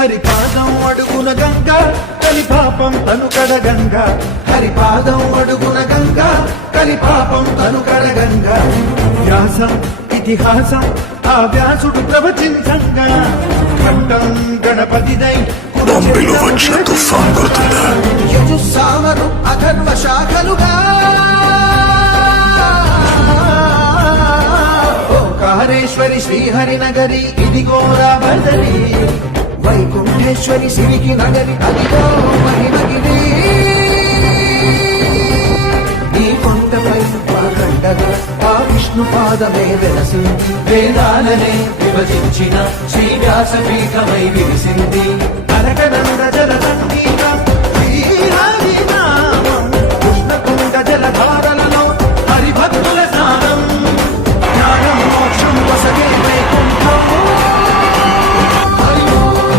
హరిపాదం అడుగున గంగా కలిపాపం తను కడగంగా హరిపాదం అడుగున గంగా కలిపాపం తను కడగంగా వ్యాసం ఇతిహాసం ఆ వ్యాసుడు ప్రవచించంగా ఘట్టం గణపతిదై వచ్చిన తుఫాన్ గుర్తుందా? యజుస్సామరు అథర్వ శాఖలుగా ఓంకారేశ్వరి శ్రీహరి నగరి ఇదిగోరా బదరి వైకుంఠేశ్వరి సిరికి నగరి అదిగో మహిమగిరి ఈ కొండపై కండగా ఆ విష్ణు పాదమే వెలసి వేదాలనే విభజించిన శ్రీ వ్యాసపీఠమై విరిసి